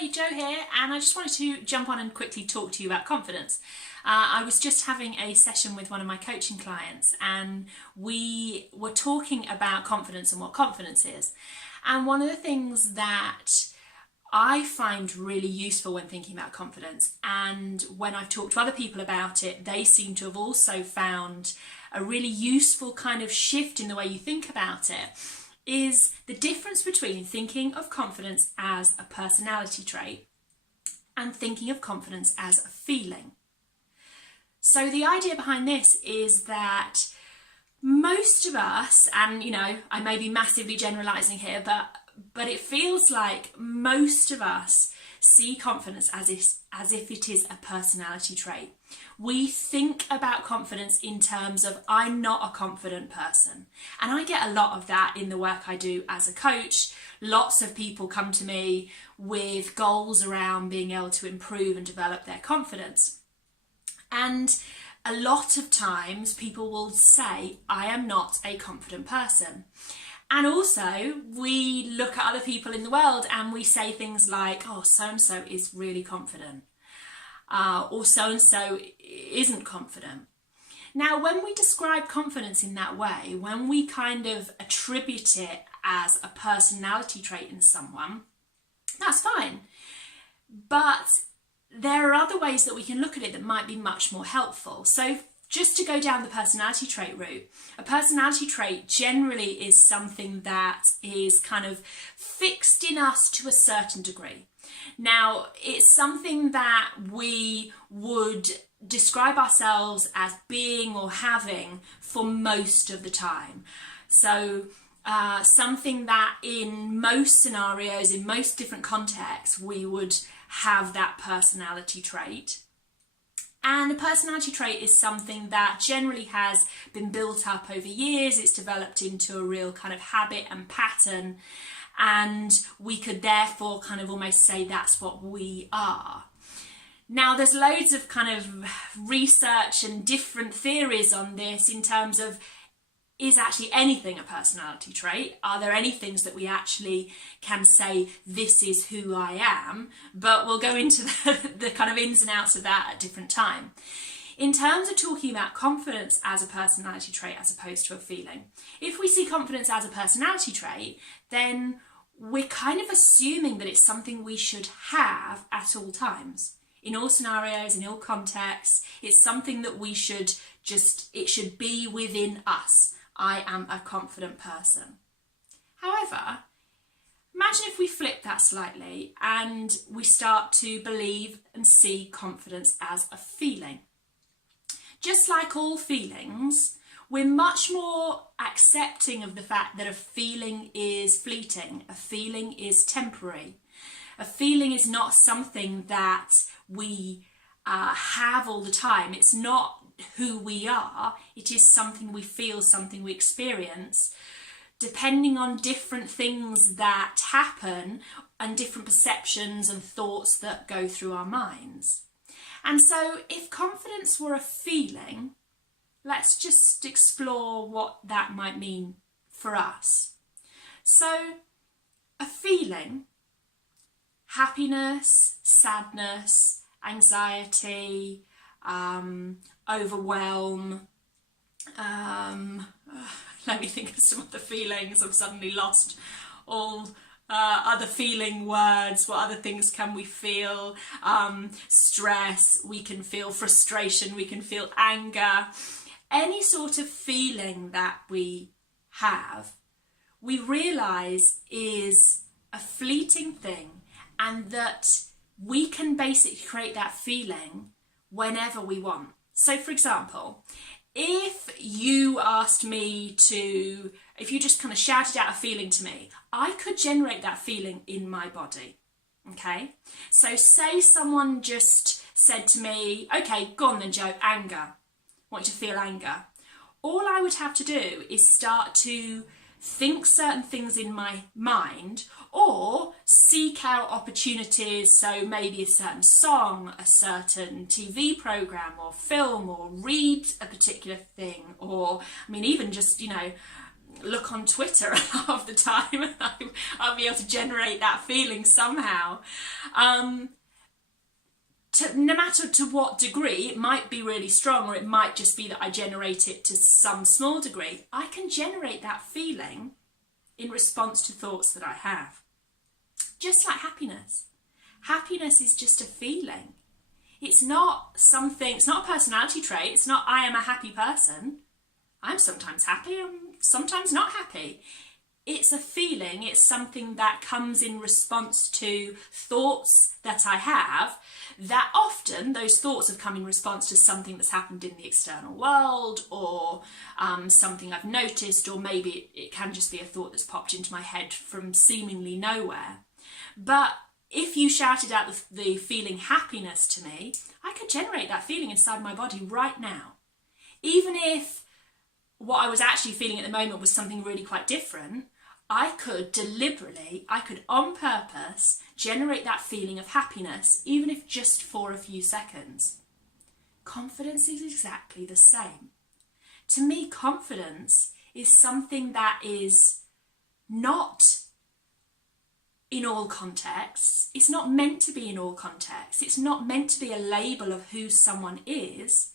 Hey, Jo here, and I just wanted to jump on and quickly talk to you about confidence. I was just having a session with one of my coaching clients, and we were talking about confidence and what confidence is. And one of the things that I find really useful when thinking about confidence, and when I've talked to other people about it, they seem to have also found a really useful kind of shift in the way you think about it, is the difference between thinking of confidence as a personality trait and thinking of confidence as a feeling. So the idea behind this is that most of us, and I may be massively generalizing here, but it feels like most of us see confidence as if it is a personality trait. We think about confidence in terms of, I'm not a confident person. And I get a lot of that in the work I do as a coach. Lots of people come to me with goals around being able to improve and develop their confidence. And a lot of times people will say, I am not a confident person. And also, we look at other people in the world and we say things like, oh, so-and-so is really confident, or so-and-so isn't confident. Now, when we describe confidence in that way, when we kind of attribute it as a personality trait in someone, that's fine. But there are other ways that we can look at it that might be much more helpful. So just to go down the personality trait route, a personality trait generally is something that is kind of fixed in us to a certain degree. Now, it's something that we would describe ourselves as being or having for most of the time. So something that in most scenarios, in most different contexts, we would have that personality trait. And a personality trait is something that generally has been built up over years. It's developed into a real kind of habit and pattern. And we could therefore kind of almost say that's what we are. Now, there's loads of kind of research and different theories on this in terms of, is actually anything a personality trait? Are there any things that we actually can say, this is who I am? But we'll go into the kind of ins and outs of that at a different time. In terms of talking about confidence as a personality trait as opposed to a feeling, if we see confidence as a personality trait, then we're kind of assuming that it's something we should have at all times. In all scenarios, in all contexts, it's something that we should it should be within us. I am a confident person. However, imagine if we flip that slightly and we start to believe and see confidence as a feeling. Just like all feelings, we're much more accepting of the fact that a feeling is fleeting, a feeling is temporary. A feeling is not something that we have all the time. It's not who we are. It is something we feel, something we experience, depending on different things that happen and different perceptions and thoughts that go through our minds. And so if confidence were a feeling, let's just explore what that might mean for us. So a feeling, happiness, sadness, anxiety, overwhelm, let me think of some other feelings. I've suddenly lost all other feeling words. What other things can we feel? Stress, we can feel frustration, we can feel anger. Any sort of feeling that we have, we realise is a fleeting thing, and that we can basically create that feeling whenever we want. So for example, if you just kind of shouted out a feeling to me, I could generate that feeling in my body, okay? So say someone just said to me, okay, go on then, Jo, anger. I want you to feel anger. All I would have to do is start to think certain things in my mind, or seek out opportunities, so maybe a certain song, a certain TV program or film, or read a particular thing, or even just look on Twitter a lot of the time and I'll be able to generate that feeling somehow. No matter to what degree, it might be really strong, or it might just be that I generate it to some small degree. I can generate that feeling in response to thoughts that I have. Just like happiness. Happiness is just a feeling. It's not something, it's not a personality trait. It's not I am a happy person. I'm sometimes happy, I'm sometimes not happy. It's a feeling, it's something that comes in response to thoughts that I have, that often those thoughts have come in response to something that's happened in the external world, or something I've noticed, or maybe it can just be a thought that's popped into my head from seemingly nowhere. But if you shouted out the feeling happiness to me, I could generate that feeling inside my body right now. Even if what I was actually feeling at the moment was something really quite different, I could deliberately, I could on purpose generate that feeling of happiness, even if just for a few seconds. Confidence is exactly the same. To me, confidence is something that is not in all contexts. It's not meant to be in all contexts. It's not meant to be a label of who someone is.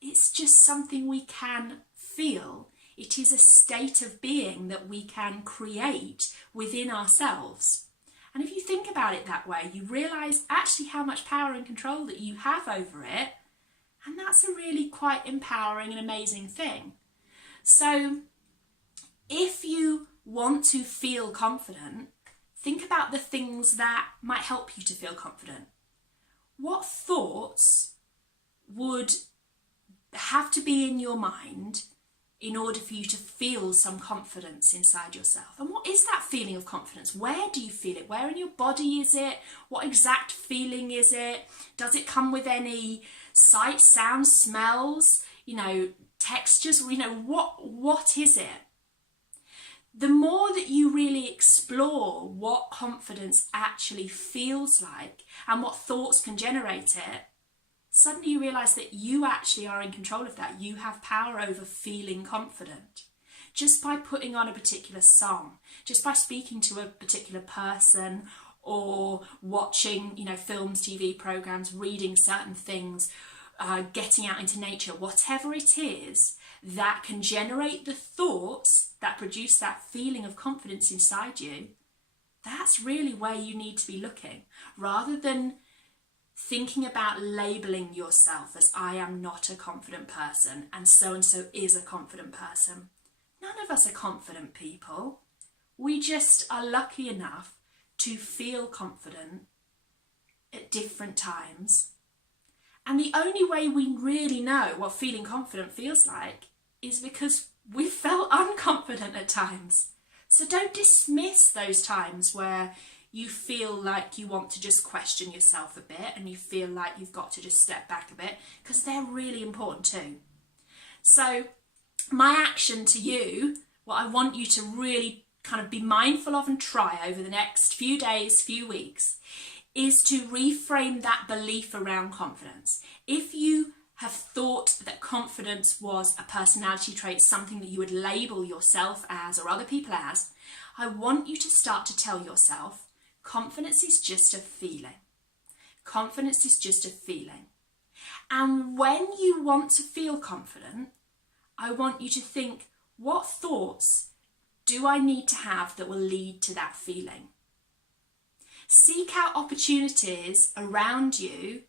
It's just something we can feel. It is a state of being that we can create within ourselves. And if you think about it that way, you realise actually how much power and control that you have over it. And that's a really quite empowering and amazing thing. So if you want to feel confident, think about the things that might help you to feel confident. What thoughts would have to be in your mind in order for you to feel some confidence inside yourself? And what is that feeling of confidence? Where do you feel it? Where in your body is it? What exact feeling is it? Does it come with any sight, sounds, smells, textures? What is it? The more that you really explore what confidence actually feels like and what thoughts can generate it, suddenly you realise that you actually are in control of that. You have power over feeling confident. Just by putting on a particular song, just by speaking to a particular person, or watching, films, TV programmes, reading certain things, getting out into nature, whatever it is that can generate the thoughts that produce that feeling of confidence inside you, that's really where you need to be looking, rather than thinking about labelling yourself as I am not a confident person and so is a confident person. None of us are confident people. We just are lucky enough to feel confident at different times. And the only way we really know what feeling confident feels like is because we've felt unconfident at times. So don't dismiss those times where you feel like you want to just question yourself a bit and you feel like you've got to just step back a bit, because they're really important too. So my action to you, what I want you to really kind of be mindful of and try over the next few days, few weeks, is to reframe that belief around confidence. If you have thought that confidence was a personality trait, something that you would label yourself as or other people as, I want you to start to tell yourself, confidence is just a feeling. Confidence is just a feeling. And when you want to feel confident, I want you to think, what thoughts do I need to have that will lead to that feeling? Seek out opportunities around you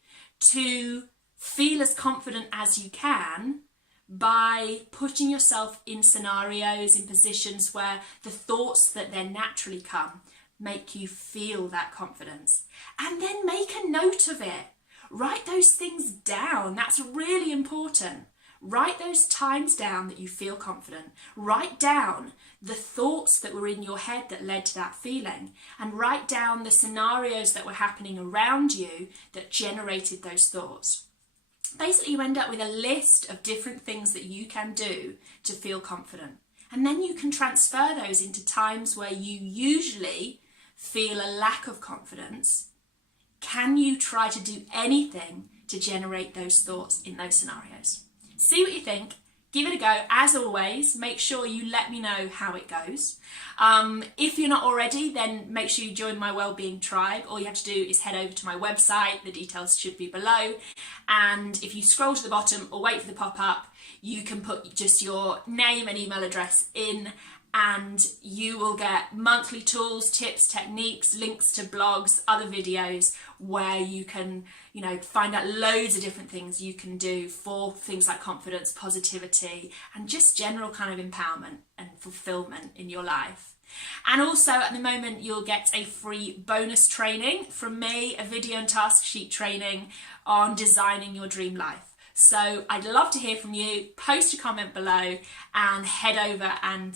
to feel as confident as you can by putting yourself in scenarios, in positions where the thoughts that then naturally come make you feel that confidence. And then make a note of it. Write those things down. That's really important. Write those times down that you feel confident. Write down the thoughts that were in your head that led to that feeling. And write down the scenarios that were happening around you that generated those thoughts. Basically, you end up with a list of different things that you can do to feel confident. And then you can transfer those into times where you usually feel a lack of confidence. Can you try to do anything to generate those thoughts in those scenarios? See what you think. give it a go. As always, make sure you let me know how it goes. If you're not already, then make sure you join my Wellbeing Tribe. All you have to do is head over to my website. The details should be below. And if you scroll to the bottom or wait for the pop-up, you can put just your name and email address in, and you will get monthly tools, tips, techniques, links to blogs, other videos where you can, find out loads of different things you can do for things like confidence, positivity, and just general kind of empowerment and fulfillment in your life. And also at the moment, you'll get a free bonus training from me, a video and task sheet training on designing your dream life. So I'd love to hear from you. Post a comment below and head over and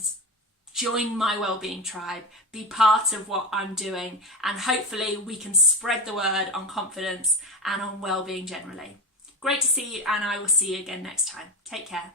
join my Wellbeing Tribe, be part of what I'm doing, and hopefully we can spread the word on confidence and on wellbeing generally. Great to see you, and I will see you again next time. Take care.